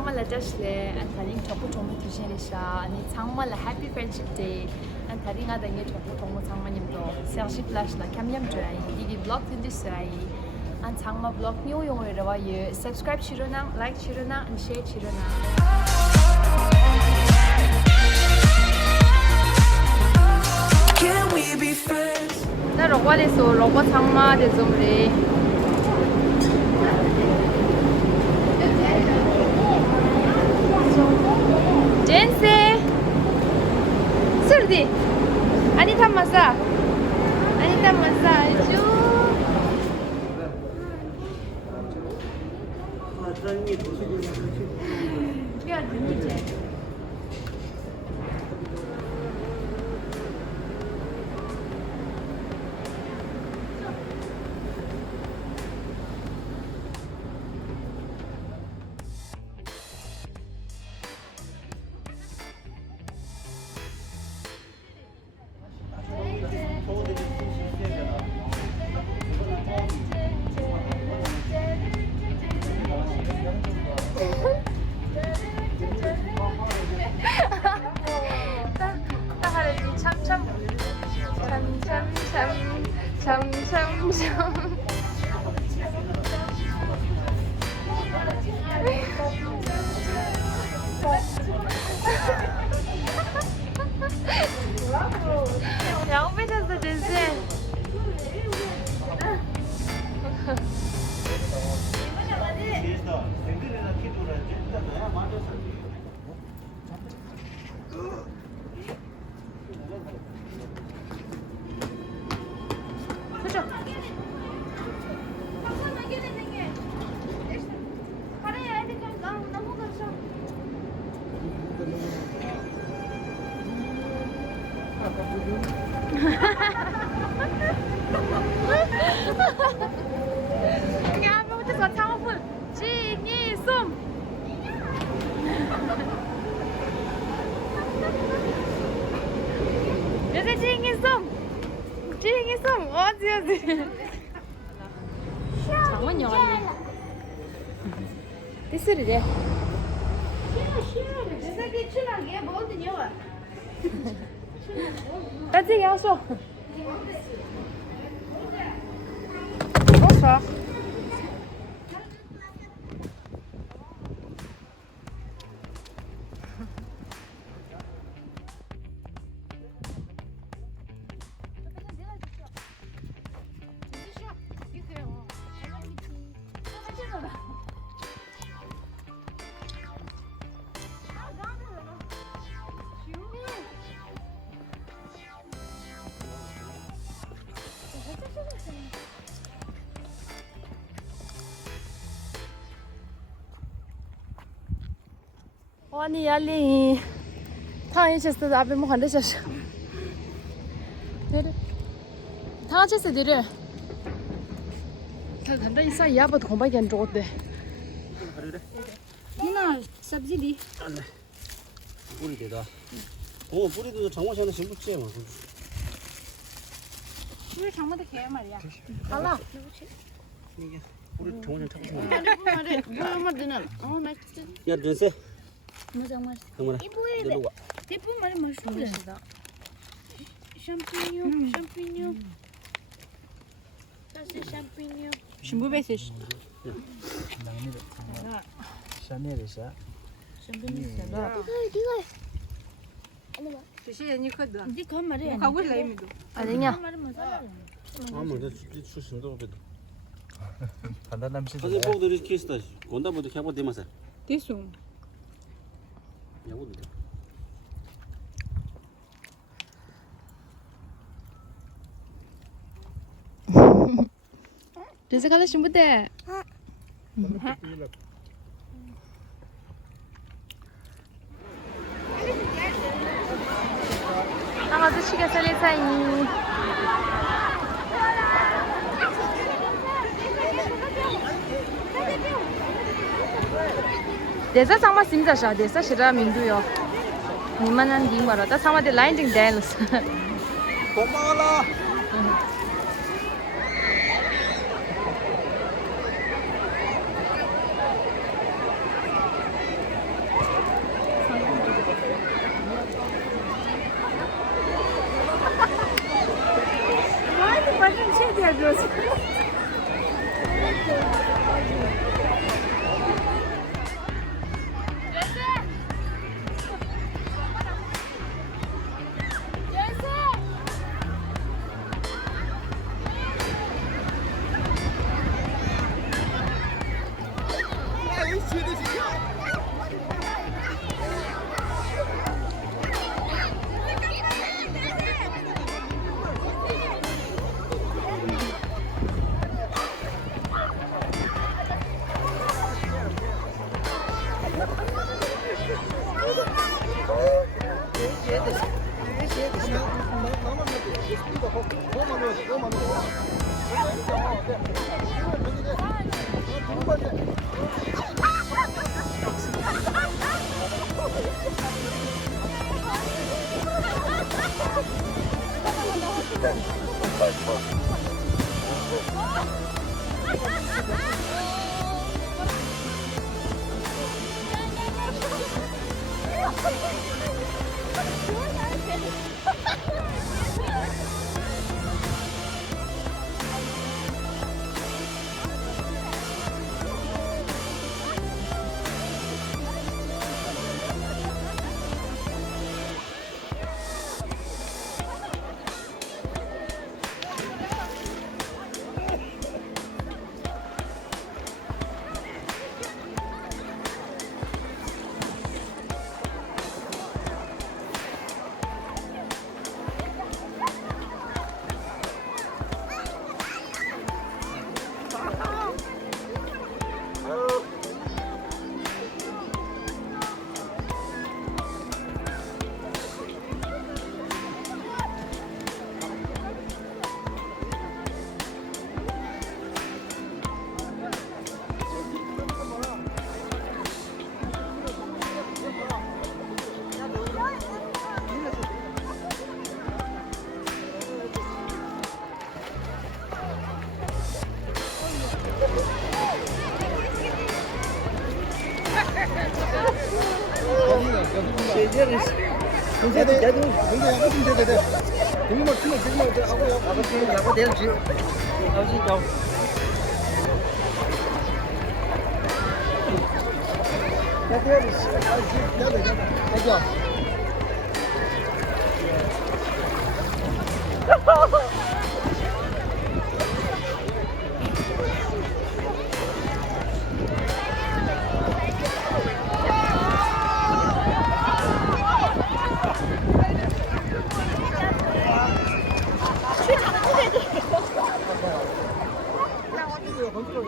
정말 라자슬레 안타링 저거 좀 드시리샤 아니 정말 해피 프렌드십 데이 안타링 아당에 저거 정말 장마님도 세르시 플래시나 캠냠줘야 이게 블ог 든지스라이 안 장마 블ог 뉴용을 와요 subscribe 치르나 like 치르나 and share 치르나 Can we be friends? 나 로바레소 로바 장마 대좀리 젠세 surdi Anita masa aju ya dinlice 참참참 야 오빠셨어 진짜 그죠? 야, 아무것도 창업을 징이숨. 요새 징이숨 어디 장원 영화니 디스리래 나自己要说 Bonsoir. 아니 얄리 타이체스 앞에 뭐 한대셔. 내려. 타이체스 내려. 단단 이사 야버도 공부하기 안 좋대. 이나 sabzi the. 뿌리 대다. 오 뿌리도 장마시는 심붙지 뭐. 왜 장마도 개 말이야. 알아. 이게 뿌리 장마시 타고. 말해. 뭐 말드는. 나 진짜. 야 전세. 무슨 그러면 이거 예쁜 말이 맛있다. 샴피뇨. 다시 샴피뇨. 신부베시. 샤넬이샤. 주시에 니거든. 니 그만 말해. 가고 싶어 이미도. 아니냐? 아무 데 출신도 없어. 반단 남신. 사진 보고들이 키스다. 건다보다 캐고 되면서. 됐어. 야고도 돼. 제세 가서 신부대. 아저씨가 살리사이. Desa sama simza sha, desa shira minduyo. Nimanan di mara, ta sama de line ding dance. 고마워라.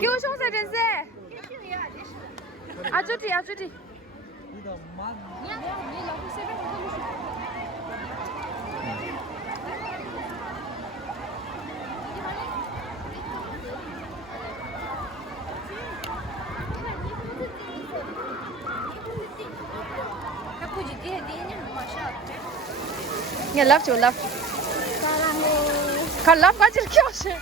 给我胸色真是。아주디 아주디. Ya laf jo laf. Kan laf kaçır ki o şey.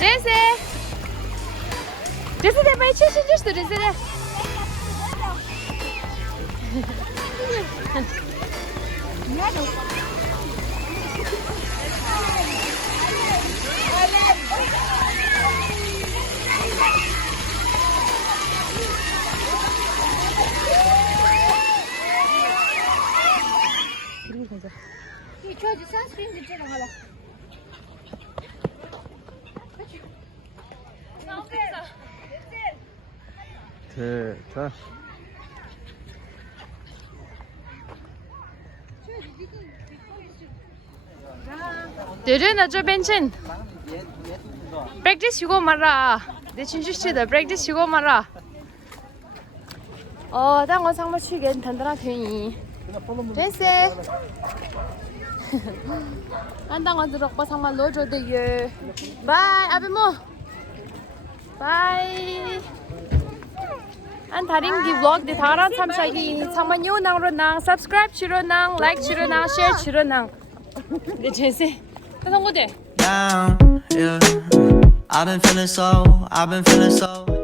Jesse, Jesse de mai ce și tu, Jesse de. 됐다. Dürün acı bençin. Practice yugo mara. 대신 주시다. Practice yugo mara. 당원 상마 출근 단단한 편이. 됐어. 안당원 들어가 상마 넣어줘도요. 바이 아베모. 바이. An tarim gi vlog de tharan samshagi samanyo nang ro nang subscribe chiro nang like chiro nang share chiro nang de jese ta song go de down, yeah. I've been feeling so